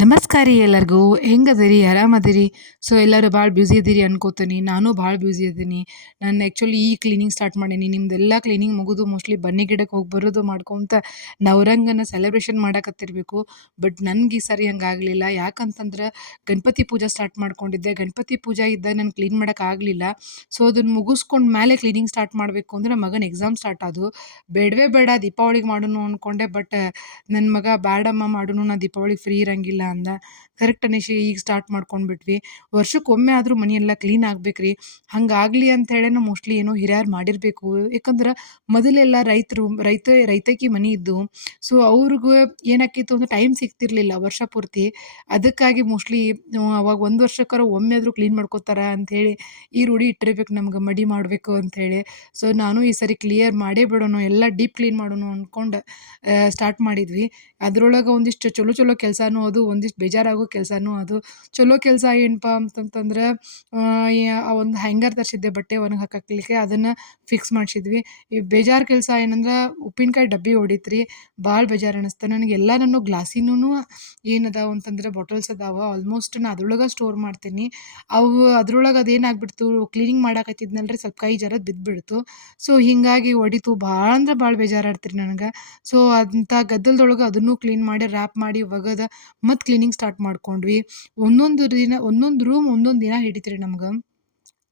ನಮಸ್ಕಾರ ರೀ ಎಲ್ಲರಿಗೂ. ಹೆಂಗದಿರಿ? ಆರಾಮದಿರಿ? ಸೊ ಎಲ್ಲರೂ ಭಾಳ ಬ್ಯುಸಿ ಇದೀರಿ ಅನ್ಕೋತೀನಿ. ನಾನು ಭಾಳ ಬ್ಯುಸಿ ಇದೀನಿ. ನಾನು ಆ್ಯಕ್ಚುಲಿ ಈಗ ಕ್ಲೀನಿಂಗ್ ಸ್ಟಾರ್ಟ್ ಮಾಡೀನಿ. ನಿಮ್ದೆಲ್ಲ ಕ್ಲೀನಿಂಗ್ ಮುಗಿದು ಮೋಸ್ಟ್ಲಿ ಬನ್ನಿ ಗಿಡಕ್ಕೆ ಹೋಗಿ ಬರೋದು ಮಾಡ್ಕೊಂತ ನವರಂಗನ ಸೆಲೆಬ್ರೇಷನ್ ಮಾಡಕತ್ತಿರಬೇಕು. ಬಟ್ ನನ್ಗೆ ಈ ಸರಿ ಹಂಗಾಗಲಿಲ್ಲ. ಯಾಕಂತಂದ್ರೆ ಗಣಪತಿ ಪೂಜೆ ಸ್ಟಾರ್ಟ್ ಮಾಡ್ಕೊಂಡಿದ್ದೆ. ಗಣಪತಿ ಪೂಜೆ ಇದ್ದಾಗ ನಾನು ಕ್ಲೀನ್ ಮಾಡೋಕ್ಕಾಗಲಿಲ್ಲ. ಸೊ ಅದನ್ನು ಮುಗಿಸ್ಕೊಂಡು ಮೇಲೆ ಕ್ಲೀನಿಂಗ್ ಸ್ಟಾರ್ಟ್ ಮಾಡಬೇಕು ಅಂದ್ರೆ ನಮ್ಮ ಮಗನ ಎಕ್ಸಾಮ್ ಸ್ಟಾರ್ಟ್ ಆದವು. ಬೇಡವೇ ಬೇಡ ದೀಪಾವಳಿಗೆ ಮಾಡೋಣ ಅಂದ್ಕೊಂಡೆ. ಬಟ್ ನನ್ನ ಮಗ ಬ್ಯಾಡಮ್ಮ ಮಾಡೋಣ, ನಾ ದೀಪಾವಳಿಗೆ ಫ್ರೀ ಇರಂಗಿಲ್ಲ ಅಂದ. ಕರೆಕ್ಟ್ ಅನಿಸಿ ಈಗ ಸ್ಟಾರ್ಟ್ ಮಾಡ್ಕೊಂಡ್ಬಿಟ್ವಿ. ವರ್ಷಕ್ಕೊಮ್ಮೆ ಆದರೂ ಮನೆಯೆಲ್ಲ ಕ್ಲೀನ್ ಆಗ್ಬೇಕ್ರಿ. ಹಂಗಾಗಲಿ ಅಂತ ಹೇಳೇನೋ ಮೋಸ್ಟ್ಲಿ ಏನೋ ಹಿರಿಯರು ಮಾಡಿರಬೇಕು. ಯಾಕಂದ್ರೆ ಮೊದಲೆಲ್ಲ ರೈತಕಿ ಮನೆ ಇದ್ದವು. ಸೊ ಅವ್ರಿಗೂ ಏನಾಕಿತ್ತು ಅಂದ್ರೆ ಟೈಮ್ ಸಿಗ್ತಿರ್ಲಿಲ್ಲ ವರ್ಷ ಪೂರ್ತಿ. ಅದಕ್ಕಾಗಿ ಮೋಸ್ಟ್ಲಿ ಅವಾಗ ಒಂದು ವರ್ಷಕ್ಕಾರ ಒಮ್ಮೆ ಆದರೂ ಕ್ಲೀನ್ ಮಾಡ್ಕೋತಾರ ಅಂಥೇಳಿ ಈ ರೂಢಿ ಇಟ್ಟಿರ್ಬೇಕು ನಮ್ಗೆ, ಮಡಿ ಮಾಡಬೇಕು ಅಂಥೇಳಿ. ಸೊ ನಾನು ಈ ಸರಿ ಕ್ಲಿಯರ್ ಮಾಡೇ ಬಿಡೋಣ, ಎಲ್ಲ ಡೀಪ್ ಕ್ಲೀನ್ ಮಾಡೋಣ ಅಂದ್ಕೊಂಡು ಸ್ಟಾರ್ಟ್ ಮಾಡಿದ್ವಿ. ಅದ್ರೊಳಗೆ ಒಂದಿಷ್ಟು ಚಲೋ ಚಲೋ ಕೆಲಸನೂ ಅದು, ಒಂದಿಷ್ಟು ಬೇಜಾರಾಗೋ ಕೆಲಸನೂ ಅದು. ಚಲೋ ಕೆಲಸ ಏನಪ್ಪ ಅಂತಂತಂದ್ರೆ ಆ ಒಂದು ಹ್ಯಾಂಗರ್ ತರಿಸಿದ್ದೆ ಬಟ್ಟೆ ಒಣಗಿ ಹಾಕಲಿಕ್ಕೆ, ಅದನ್ನು ಫಿಕ್ಸ್ ಮಾಡಿಸಿದ್ವಿ. ಈ ಬೇಜಾರು ಕೆಲಸ ಏನಂದ್ರೆ ಉಪ್ಪಿನಕಾಯಿ ಡಬ್ಬಿ ಹೊಡಿತ್ರಿ. ಭಾಳ ಬೇಜಾರು ಅನಿಸ್ತು ನನಗೆ. ಎಲ್ಲ ನಾನು ಗ್ಲಾಸಿನೂ ಏನದಾವ ಅಂತಂದ್ರೆ ಬಾಟಲ್ಸ್ ಅದಾವ ಆಲ್ಮೋಸ್ಟ್, ನಾನು ಅದ್ರೊಳಗೆ ಸ್ಟೋರ್ ಮಾಡ್ತೀನಿ. ಅವು ಅದ್ರೊಳಗೆ ಅದೇನಾಗ್ಬಿಡ್ತು, ಕ್ಲೀನಿಂಗ್ ಮಾಡಾಕತ್ತಿದ್ನಲ್ರಿ, ಸ್ವಲ್ಪ ಕೈ ಜರದ್ ಬಿದ್ದುಬಿಡ್ತು. ಸೊ ಹೀಗಾಗಿ ಹೊಡಿತು. ಭಾಳ ಅಂದ್ರೆ ಭಾಳ ಬೇಜಾರಾಡ್ತ್ರಿ ನನಗೆ. ಸೊ ಅಂಥ ಗದ್ದಲದೊಳಗೆ ಅದನ್ನು ಕ್ಲೀನ್ ಮಾಡಿ ರ್ಯಾಪ್ ಮಾಡಿ ಒಗದ ಮತ್ತು ಕ್ಲೀನಿಂಗ್ ಸ್ಟಾರ್ಟ್ ಮಾಡ್ಕೊಂಡ್ವಿ. ಒಂದೊಂದು ದಿನ ಒಂದೊಂದು ರೂಮ್ ಒಂದೊಂದು ದಿನ ಹಿಡಿತ್ರಿ ನಮ್ಗೆ.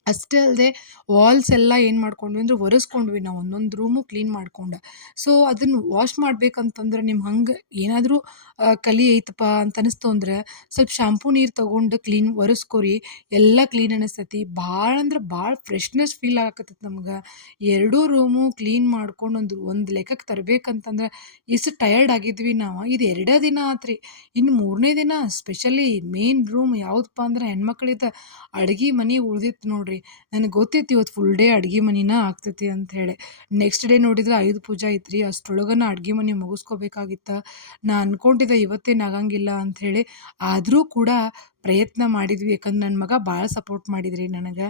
ಅಷ್ಟೇ ಅಲ್ಲದೆ ವಾಲ್ಸ್ ಎಲ್ಲ ಏನು ಮಾಡ್ಕೊಂಡ್ವಿ ಅಂದ್ರೆ ಒರೆಸ್ಕೊಂಡ್ವಿ ನಾವು, ಒಂದೊಂದು ರೂಮು ಕ್ಲೀನ್ ಮಾಡ್ಕೊಂಡು. ಸೊ ಅದನ್ನು ವಾಶ್ ಮಾಡ್ಬೇಕಂತಂದ್ರೆ ನಿಮ್ಮ ಹಂಗೆ ಏನಾದರೂ ಕಲೆ ಐತಪ್ಪ ಅಂತ ಅನಿಸ್ತು ಅಂದ್ರೆ ಸ್ವಲ್ಪ ಶಾಂಪೂ ನೀರು ತೊಗೊಂಡು ಕ್ಲೀನ್ ಒರೆಸ್ಕೊರಿ. ಎಲ್ಲ ಕ್ಲೀನ್ ಅನಿಸ್ತೈತಿ. ಭಾಳ ಅಂದ್ರೆ ಭಾಳ ಫ್ರೆಶ್ನೆಸ್ ಫೀಲ್ ಆಗಕತ್ತೈತಿ ನಮ್ಗೆ. ಎರಡೂ ರೂಮು ಕ್ಲೀನ್ ಮಾಡ್ಕೊಂಡು ಒಂದು ಲೆಕ್ಕಕ್ಕೆ ತರಬೇಕಂತಂದ್ರೆ ಎಷ್ಟು ಟಯರ್ಡ್ ಆಗಿದ್ವಿ ನಾವು. ಇದು ಎರಡೇ ದಿನ ಆತ್ರಿ. ಇನ್ನು ಮೂರನೇ ದಿನ ಸ್ಪೆಷಲಿ ಮೇನ್ ರೂಮ್ ಯಾವುದಪ್ಪ ಅಂದ್ರೆ ಹೆಣ್ಮಕ್ಳಿದ ಅಡ್ಗೆ ಮನೆ ಉಳ್ದಿತ್ತು ನೋಡ್ರಿ. ನನಗೆ ಗೊತ್ತಿತ್ತು ಇವತ್ತು ಫುಲ್ ಡೇ ಅಡ್ಗೆ ಮನೆನ ಆಗ್ತೈತಿ ಅಂಥೇಳಿ. ನೆಕ್ಸ್ಟ್ ಡೇ ನೋಡಿದ್ರೆ ಆಯುಧ ಪೂಜೆ ಐತ್ರಿ. ಅಷ್ಟರೊಳಗನ ಅಡ್ಗೆ ಮನೆ ಮುಗಿಸ್ಕೋಬೇಕಾಗಿತ್ತು. ನಾ ಅನ್ಕೊಂಡಿದ್ದೆ ಇವತ್ತೇನು ಆಗಂಗಿಲ್ಲ ಅಂಥೇಳಿ. ಆದರೂ ಕೂಡ ಪ್ರಯತ್ನ ಮಾಡಿದ್ವಿ. ಯಾಕಂದ್ರೆ ನನ್ನ ಮಗ ಭಾಳ ಸಪೋರ್ಟ್ ಮಾಡಿದ್ರಿ ನನಗೆ.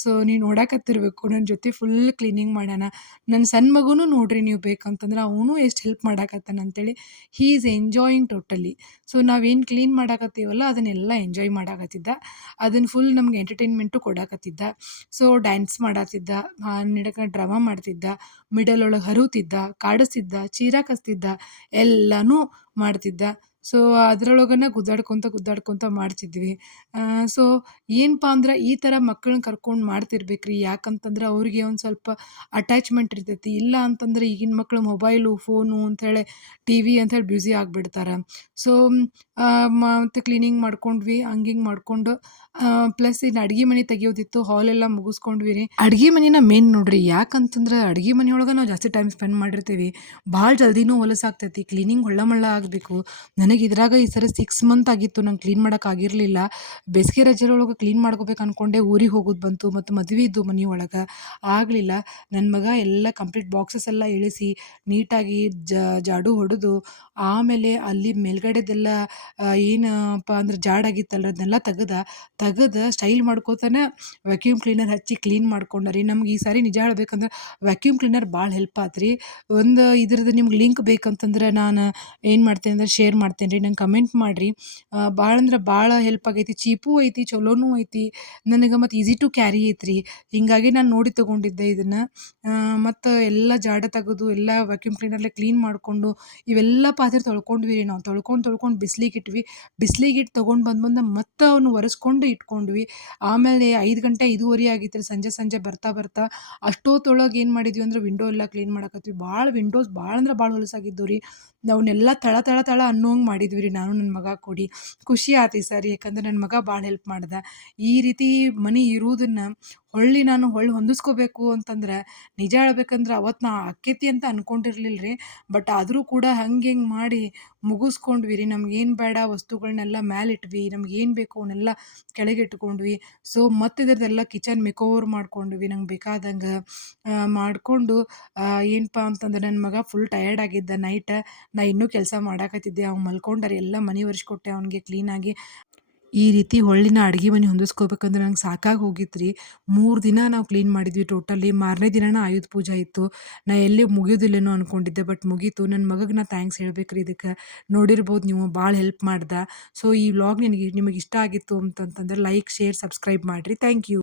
ಸೊ ನೀವು ನೋಡಕತ್ತಿರ್ಬೇಕು ನನ್ನ ಜೊತೆ ಫುಲ್ ಕ್ಲೀನಿಂಗ್ ಮಾಡ್ಯಾನ. ನನ್ನ ಸಣ್ಣ ಮಗುನೂ ನೋಡ್ರಿ ನೀವು ಬೇಕಂತಂದ್ರೆ, ಅವನು ಎಷ್ಟು ಹೆಲ್ಪ್ ಮಾಡಾಕತ್ತಾನ ಅಂತೇಳಿ. He is enjoying totally. So ನಾವೇನು ಕ್ಲೀನ್ ಮಾಡಾಕತ್ತೀವಲ್ಲ ಅದನ್ನೆಲ್ಲ ಎಂಜಾಯ್ ಮಾಡಾಕತ್ತಿದ್ದ. ಅದನ್ನು ಫುಲ್ ನಮ್ಗೆ ಎಂಟರ್ಟೈನ್ಮೆಂಟು ಕೊಡಾಕತ್ತಿದ್ದ. ಸೊ ಡ್ಯಾನ್ಸ್ ಮಾಡಾತಿದ್ದ, ನಡಕ ಡ್ರಾಮಾ ಮಾಡ್ತಿದ್ದ, ಮಿಡಲ್ ಒಳಗೆ ಹರುತಿದ್ದ, ಕಾಡಿಸ್ತಿದ್ದ, ಚೀರಾಕಸ್ತಿದ್ದ, ಎಲ್ಲನೂ ಮಾಡ್ತಿದ್ದ. ಸೊ ಅದ್ರೊಳಗನ ಗುದ್ದಾಡ್ಕೊತ ಮಾಡ್ತಿದ್ವಿ. ಸೊ ಏನಪ್ಪಾ ಅಂದ್ರೆ ಈ ಥರ ಮಕ್ಕಳನ್ನ ಕರ್ಕೊಂಡು ಮಾಡ್ತಿರ್ಬೇಕ್ರಿ. ಯಾಕಂತಂದ್ರೆ ಅವ್ರಿಗೆ ಒಂದು ಸ್ವಲ್ಪ ಅಟ್ಯಾಚ್ಮೆಂಟ್ ಇರ್ತೈತಿ. ಇಲ್ಲ ಅಂತಂದ್ರೆ ಈಗಿನ ಮಕ್ಕಳು ಮೊಬೈಲು, ಫೋನು ಅಂಥೇಳಿ, ಟಿ ವಿ ಅಂಥೇಳಿ ಬ್ಯುಸಿ ಆಗಿಬಿಡ್ತಾರೆ. ಸೊ ಮತ್ತು ಕ್ಲೀನಿಂಗ್ ಮಾಡ್ಕೊಂಡ್ವಿ, ಹಂಗಿಂಗೆ ಮಾಡಿಕೊಂಡು ಪ್ಲಸ್ ಇನ್ನು ಅಡ್ಗೆ ಮನೆ ತೆಗಿಯೋದಿತ್ತು. ಹಾಲೆಲ್ಲ ಮುಗಿಸ್ಕೊಂಡ್ವಿ ರೀ. ಅಡ್ಗೆ ಮನೆನ ಮೇನ್ ನೋಡ್ರಿ. ಯಾಕಂತಂದ್ರೆ ಅಡ್ಗೆ ಮನೆಯೊಳಗೆ ನಾವು ಜಾಸ್ತಿ ಟೈಮ್ ಸ್ಪೆಂಡ್ ಮಾಡಿರ್ತೀವಿ. ಭಾಳ ಜಲ್ದಿನೂ ಹೊಲಸಾಗ್ತೈತಿ. ಕ್ಲೀನಿಂಗ್ ಹೊಳ್ಳ ಮಳ್ಳ ಆಗಬೇಕು. ನನಗೆ ಇದ್ರಾಗ ಈ ಸರಿ 6 ಮಂತ್ ಆಗಿತ್ತು ನಂಗೆ ಕ್ಲೀನ್ ಮಾಡೋಕ್ಕಾಗಿರಲಿಲ್ಲ. ಬೇಸಿಗೆ ರಜೆಯೊಳಗೆ ಕ್ಲೀನ್ ಮಾಡ್ಕೋಬೇಕು ಅಂದ್ಕೊಂಡೆ, ಊರಿಗೆ ಹೋಗೋದು ಬಂತು ಮತ್ತು ಮದುವೆ ಇದ್ದು ಮನೆಯೊಳಗೆ ಆಗಲಿಲ್ಲ. ನನ್ನ ಮಗ ಎಲ್ಲ ಕಂಪ್ಲೀಟ್ ಬಾಕ್ಸಸ್ ಎಲ್ಲ ಇಳಿಸಿ ನೀಟಾಗಿ ಜಾಡು ಹೊಡೆದು, ಆಮೇಲೆ ಅಲ್ಲಿ ಮೇಲ್ಗಡೆದೆಲ್ಲ ಏನಪ್ಪ ಅಂದ್ರೆ ಜಾಡಾಗಿತ್ತಲ್ಲ ಅದನ್ನೆಲ್ಲ ತೆಗೆದು ಸ್ಟೈಲ್ ಮಾಡ್ಕೋತಾನೆ ವ್ಯಾಕ್ಯೂಮ್ ಕ್ಲೀನರ್ ಹಚ್ಚಿ ಕ್ಲೀನ್ ಮಾಡ್ಕೊಂಡ ರೀ. ನಮ್ಗೆ ಈ ಸಾರಿ ನಿಜ ಹೇಳ್ಬೇಕಂದ್ರೆ ವ್ಯಾಕ್ಯೂಮ್ ಕ್ಲೀನರ್ ಭಾಳ ಹೆಲ್ಪ್ ಆತ್ರಿ. ಒಂದು ಇದ್ರದ್ದು ನಿಮ್ಗೆ ಲಿಂಕ್ ಬೇಕಂತಂದ್ರೆ ನಾನು ಏನು ಮಾಡ್ತೇನೆ ಅಂದ್ರೆ ಶೇರ್ ಮಾಡ್ತೇನೆ ರೀ, ನಂಗೆ ಕಮೆಂಟ್ ಮಾಡಿರಿ. ಭಾಳ ಅಂದ್ರೆ ಭಾಳ ಹೆಲ್ಪ್ ಆಗೈತಿ. ಚೀಪೂ ಐತಿ, ಚಲೋನೂ ಐತಿ ನನಗೆ, ಮತ್ತು ಈಸಿ ಟು ಕ್ಯಾರಿ ಐತ್ರಿ. ಹೀಗಾಗಿ ನಾನು ನೋಡಿ ತೊಗೊಂಡಿದ್ದೆ ಇದನ್ನು. ಮತ್ತು ಎಲ್ಲ ಜಾಡ ತೆಗೆದು ಎಲ್ಲ ವ್ಯಾಕ್ಯೂಮ್ ಕ್ಲೀನರ್ಲೆ ಕ್ಲೀನ್ ಮಾಡಿಕೊಂಡು ಇವೆಲ್ಲ ಪಾತ್ರೆ ತೊಳ್ಕೊಂಡ್ವಿ ರೀ ನಾವು. ತೊಳ್ಕೊಂಡು ಬಿಸ್ಲಿಗೆ ಇಟ್ವಿ. ಬಿಸ್ಲಿಗೆ ಇಟ್ಟು ತೊಗೊಂಡು ಬಂದು ಮತ್ತೆ ಅವನು ಒರೆಸ್ಕೊಂಡು ಇಟ್ಕೊಂಡ್ವಿ. ಆಮೇಲೆ 5 ಗಂಟೆ 5:30 ಆಗಿತ್ತು ರೀ, ಸಂಜೆ ಬರ್ತಾ ಅಷ್ಟೊತ್ತೊಳಗೆ ಏನು ಮಾಡಿದ್ವಿ ಅಂದ್ರೆ ವಿಂಡೋ ಎಲ್ಲ ಕ್ಲೀನ್ ಮಾಡಕತ್ವಿ. ವಿಂಡೋಸ್ ಭಾಳ ಅಂದ್ರೆ ಭಾಳ ಹೊಲಸಾಗಿದ್ದವು ರೀ. ಅವನ್ನೆಲ್ಲ ತಳ ಅನ್ನೋಂಗೆ ಮಾಡಿದ್ವಿ ರೀ ನಾನು ನನ್ನ ಮಗ ಕೂಡಿ. ಖುಷಿ ಆತು ಈ ಸಾರಿ, ಯಾಕಂದ್ರೆ ನನ್ನ ಮಗ ಭಾಳ ಹೆಲ್ಪ್ ಮಾಡ್ದ. ಈ ರೀತಿ ಮನೆ ಇರುವುದನ್ನು ನಾನು ಹೊಂದಿಸ್ಕೋಬೇಕು ಅಂತಂದ್ರೆ ನಿಜ ಹೇಳ್ಬೇಕಂದ್ರೆ ಅವತ್ತು ನಾ ಆಕ್ಕೇತಿ ಅಂತ ಅನ್ಕೊಂಡಿರ್ಲಿಲ್ಲ ರೀ. ಬಟ್ ಆದರೂ ಕೂಡ ಹಂಗೆ ಮಾಡಿ ಮುಗಿಸ್ಕೊಂಡ್ವಿ ರೀ. ನಮ್ಗೇನು ಬೇಡ ವಸ್ತುಗಳನ್ನೆಲ್ಲ ಮ್ಯಾಲಿಟ್ವಿ, ನಮ್ಗೇನು ಬೇಕು ಅವನ್ನೆಲ್ಲ ಕೆಳಗೆ ಇಟ್ಕೊಂಡ್ವಿ. ಸೊ ಮತ್ತು ಇದ್ರದ್ದೆಲ್ಲ ಕಿಚನ್ ಮೇಕೋವರ್ ಮಾಡ್ಕೊಂಡ್ವಿ ನಂಗೆ ಬೇಕಾದಂಗೆ. ಮಾಡಿಕೊಂಡು ಏನಪ್ಪ ಅಂತಂದ್ರೆ ನನ್ನ ಮಗ ಫುಲ್ ಟಯರ್ಡ್ ಆಗಿದ್ದ ನೈಟ್. ನಾ ಇನ್ನೂ ಕೆಲಸ ಮಾಡಾಕತ್ತಿದ್ದೆ. ಅವ್ನು ಮಲ್ಕೊಂಡಾರೆ, ಎಲ್ಲ ಮನೆ ಒರೆಸ್ಕೊಟ್ಟೆ ಅವನಿಗೆ ಕ್ಲೀನಾಗಿ. ಈ ರೀತಿ ಹೊಳ್ಳಿನ ಅಡ್ಗೆ ಮನೆ ಹೊಂದಿಸ್ಕೋಬೇಕಂದ್ರೆ ನಂಗೆ ಸಾಕಾಗಿ ಹೋಗಿತ್ತು ರೀ. 3 ದಿನ ನಾವು ಕ್ಲೀನ್ ಮಾಡಿದ್ವಿ ಟೋಟಲಿ. ಮಾರನೇ ದಿನನ ಆಯುಧ ಪೂಜೆ ಇತ್ತು. ನಾ ಎಲ್ಲಿ ಮುಗಿಯೋದಿಲ್ಲೇನೋ ಅನ್ಕೊಂಡಿದ್ದೆ, ಬಟ್ ಮುಗೀತು. ನನ್ನ ಮಗಗೆ ನಾ ಥ್ಯಾಂಕ್ಸ್ ಹೇಳ್ಬೇಕು ರೀ ಇದಕ್ಕೆ. ನೋಡಿರ್ಬೋದು ನೀವು ಭಾಳ ಹೆಲ್ಪ್ ಮಾಡ್ದ. ಸೊ ಈ ವ್ಲಾಗ್ ನಿಮಗೆ ಇಷ್ಟ ಆಗಿತ್ತು ಅಂತಂತಂದ್ರೆ ಲೈಕ್, ಶೇರ್, ಸಬ್ಸ್ಕ್ರೈಬ್ ಮಾಡಿರಿ. Thank you.